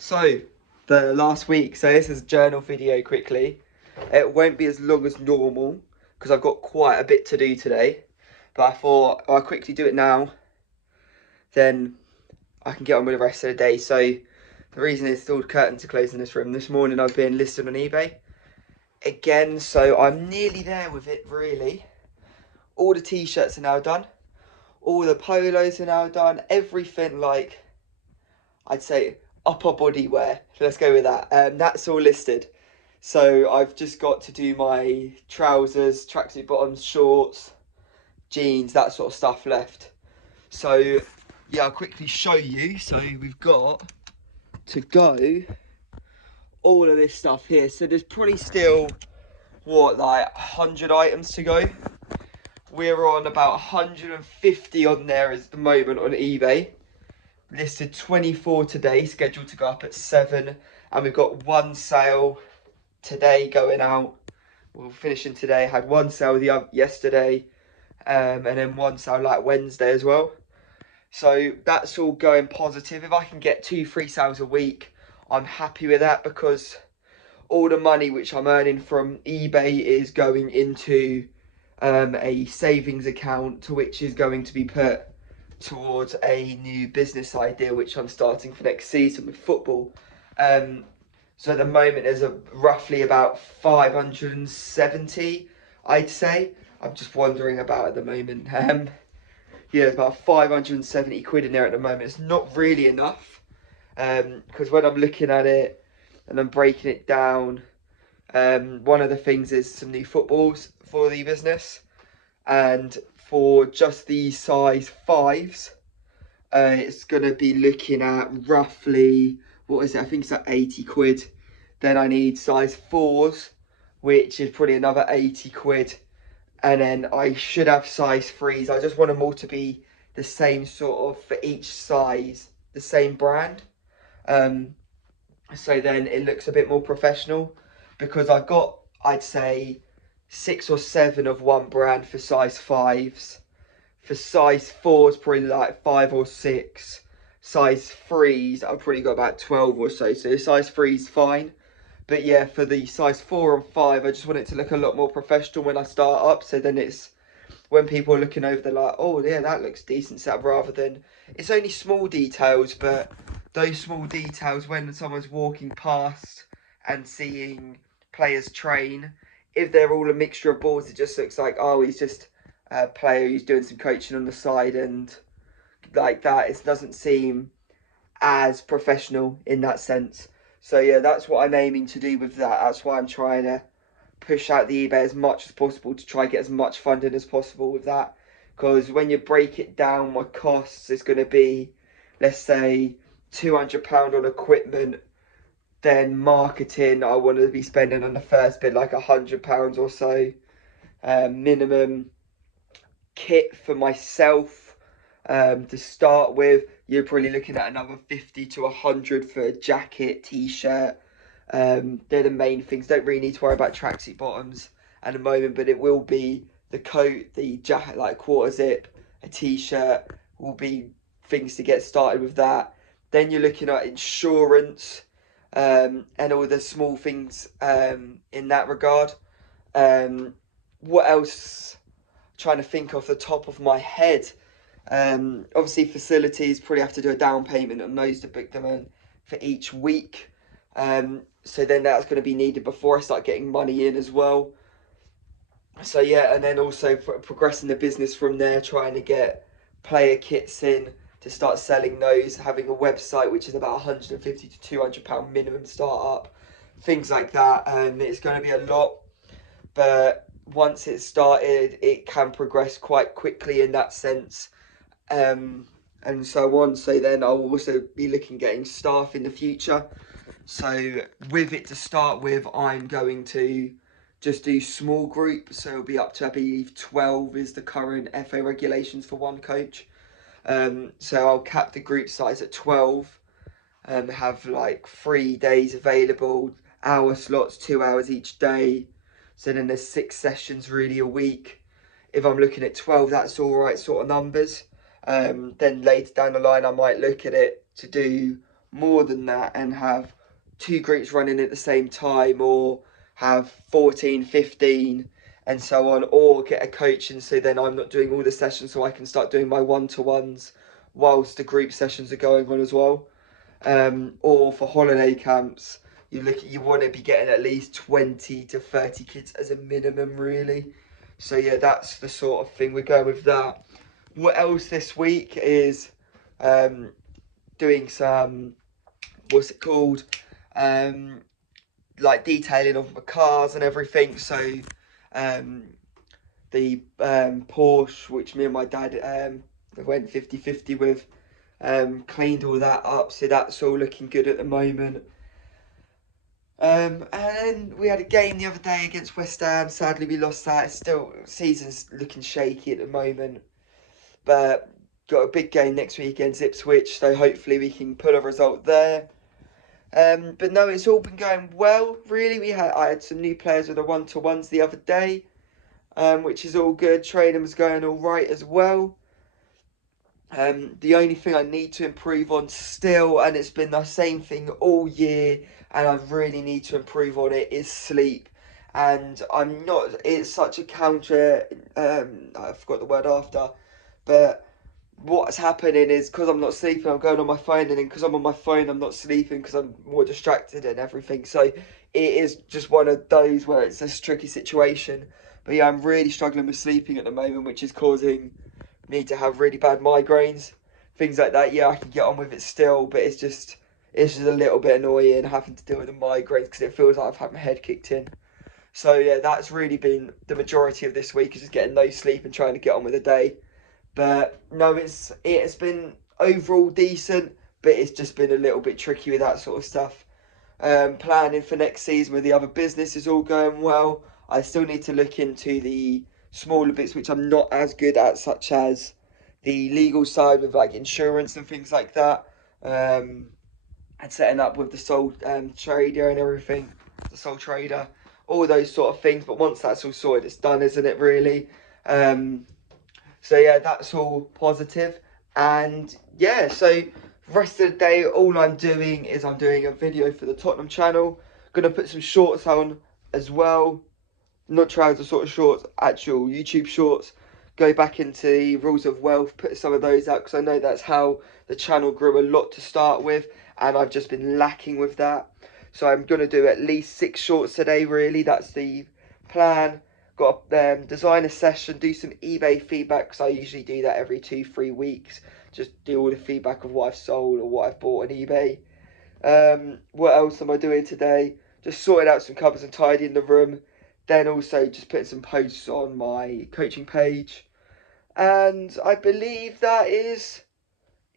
So, the last week, so this is a journal video quickly. It won't be as long as normal because I've got quite a bit to do today. But I thought I'll quickly do it now, then I can get on with the rest of the day. So, the reason is still curtains are closed in this room. This morning I've been listed on eBay again, so I'm nearly there with it really. All the t-shirts are now done. All the polos are now done. Everything like, I'd say upper body wear. Let's go with that. That's all listed. So I've just got to do my trousers, tracksuit bottoms, shorts, jeans, that sort of stuff left. So yeah, I'll quickly show you. So we've got to go all of this stuff here. So there's probably still, what, like 100 items to go. We're on about 150 on there at the moment on eBay. Listed 24 today, scheduled to go up at 7. And we've got one sale today going out. We're finishing today. Had one sale yesterday, and then one sale like Wednesday as well. So that's all going positive. If I can get 2-3 sales a week, I'm happy with that, because all the money which I'm earning from eBay is going into a savings account, to which is going to be put towards a new business idea which I'm starting for next season with football. So at the moment there's roughly about 570, I'd say. I'm just wondering about at the moment. Yeah, there's about 570 quid in there at the moment. It's not really enough, because when I'm looking at it and I'm breaking it down, one of the things is some new footballs for the business, and for just the size 5s, it's going to be looking at roughly, what is it, I think it's like 80 quid. Then I need size 4s, which is probably another 80 quid. And then I should have size 3s. I just want them all to be the same sort of, for each size, the same brand. So then it looks a bit more professional, because I've got, I'd say, 6 or 7 of one brand for size 5s. For size 4s, probably like 5 or 6. Size 3s, I've probably got about 12 or so. So size 3's fine. But yeah, for the size 4 and 5, I just want it to look a lot more professional when I start up. So then it's, when people are looking over, they're like, oh yeah, that looks decent set up, rather than, it's only small details, but those small details, when someone's walking past and seeing players train, if they're all a mixture of balls, it just looks like, oh, he's just a player who's doing some coaching on the side, and like that, it doesn't seem as professional in that sense. So yeah, that's what I'm aiming to do with that. That's why I'm trying to push out the eBay as much as possible, to try and get as much funding as possible with that. Because when you break it down, my costs is going to be, let's say, £200 on equipment. Then marketing, I want to be spending on the first bit like £100 or so. Minimum kit for myself, to start with, you're probably looking at another 50 to 100 for a jacket, t-shirt. They're the main things. Don't really need to worry about tracksuit bottoms at the moment, but it will be the coat, the jacket, like quarter zip, a t-shirt will be things to get started with that. Then you're looking at insurance, and all the small things in that regard. What else? Trying to think off the top of my head. Obviously facilities, probably have to do a down payment on those to book them in for each week. So then that's going to be needed before I start getting money in as well. So yeah, and then also progressing the business from there, trying to get player kits in to start selling those, having a website which is about 150 to £200 minimum startup, things like that. It's going to be a lot, but once it's started, it can progress quite quickly in that sense. And so on. So then I'll also be looking at getting staff in the future. So with it to start with, I'm going to just do small groups. So it'll be up to, I believe, 12 is the current FA regulations for one coach. So I'll cap the group size at 12. Have like 3 days available, hour slots, 2 hours each day. So then there's 6 sessions really a week. If I'm looking at 12, that's all right sort of numbers. Then later down the line, I might look at it to do more than that and have 2 groups running at the same time, or have 14, 15 and so on, or get a coach, and so then I'm not doing all the sessions, so I can start doing my one-to-ones whilst the group sessions are going on as well. Or for holiday camps, you want to be getting at least 20 to 30 kids as a minimum, really. So yeah, that's the sort of thing we're going with that. What else this week is doing some, what's it called, like detailing of my cars and everything. So the Porsche, which me and my dad went 50-50 with, cleaned all that up, so that's all looking good at the moment. And then we had a game the other day against West Ham. Sadly, we lost that. It's still, season's looking shaky at the moment, but got a big game next week against Ipswich, so hopefully we can pull a result there. But no, it's all been going well, really. I had some new players with the one-to-ones the other day, which is all good. Training was going all right as well. The only thing I need to improve on still, and it's been the same thing all year, and I really need to improve on it, is sleep. And I'm not, it's such a counter, I forgot the word after, but what's happening is, because I'm not sleeping, I'm going on my phone, and then because I'm on my phone, I'm not sleeping because I'm more distracted and everything. So it is just one of those where it's a tricky situation. But yeah, I'm really struggling with sleeping at the moment, which is causing me to have really bad migraines, things like that. Yeah, I can get on with it still, but it's just a little bit annoying having to deal with the migraines, because it feels like I've had my head kicked in. So yeah, that's really been the majority of this week, is just getting no sleep and trying to get on with the day. But no, it's been overall decent, but it's just been a little bit tricky with that sort of stuff. Planning for next season with the other business is all going well. I still need to look into the smaller bits which I'm not as good at, such as the legal side with like insurance and things like that. And setting up with the sole trader and everything, the sole trader, all those sort of things. But once that's all sorted, it's done, isn't it, really? So yeah, that's all positive. And yeah, so rest of the day, all I'm doing is I'm doing a video for the Tottenham channel. Gonna put some shorts on as well. Not trouser sort of shorts, actual YouTube shorts. Go back into the rules of wealth, put some of those out, because I know that's how the channel grew a lot to start with, and I've just been lacking with that. So I'm going to do at least 6 shorts today, really. That's the plan. Got to design a session, do some eBay feedback, because I usually do that every 2-3 weeks. Just do all the feedback of what I've sold or what I've bought on eBay. What else am I doing today? Just sorting out some cupboards and tidying the room. Then also just putting some posts on my coaching page. And I believe that is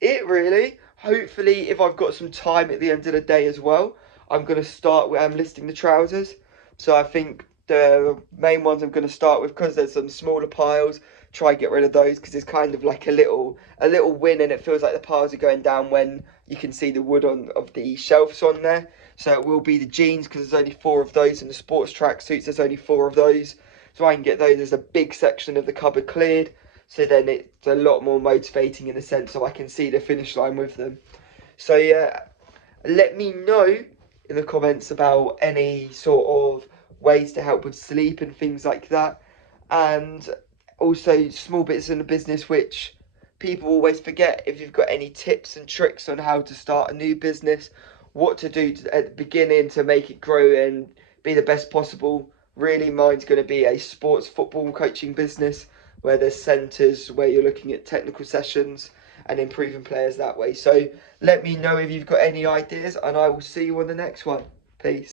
it, really. Hopefully, if I've got some time at the end of the day as well, I'm going to start with listing the trousers. So I think the main ones I'm going to start with, because there's some smaller piles, try and get rid of those, because it's kind of like a little win, and it feels like the piles are going down when you can see the wood of the shelves on there. So it will be the jeans, because there's only 4 of those, and the sports tracksuits, there's only 4 of those. So I can get those as a big section of the cupboard cleared. So then it's a lot more motivating in a sense, so I can see the finish line with them. So yeah, let me know in the comments about any sort of ways to help with sleep and things like that. And also small bits in the business which people always forget. If you've got any tips and tricks on how to start a new business, what to do at the beginning to make it grow and be the best possible. Really, mine's going to be a sports football coaching business, where there's centres where you're looking at technical sessions and improving players that way. So let me know if you've got any ideas, and I will see you on the next one. Peace.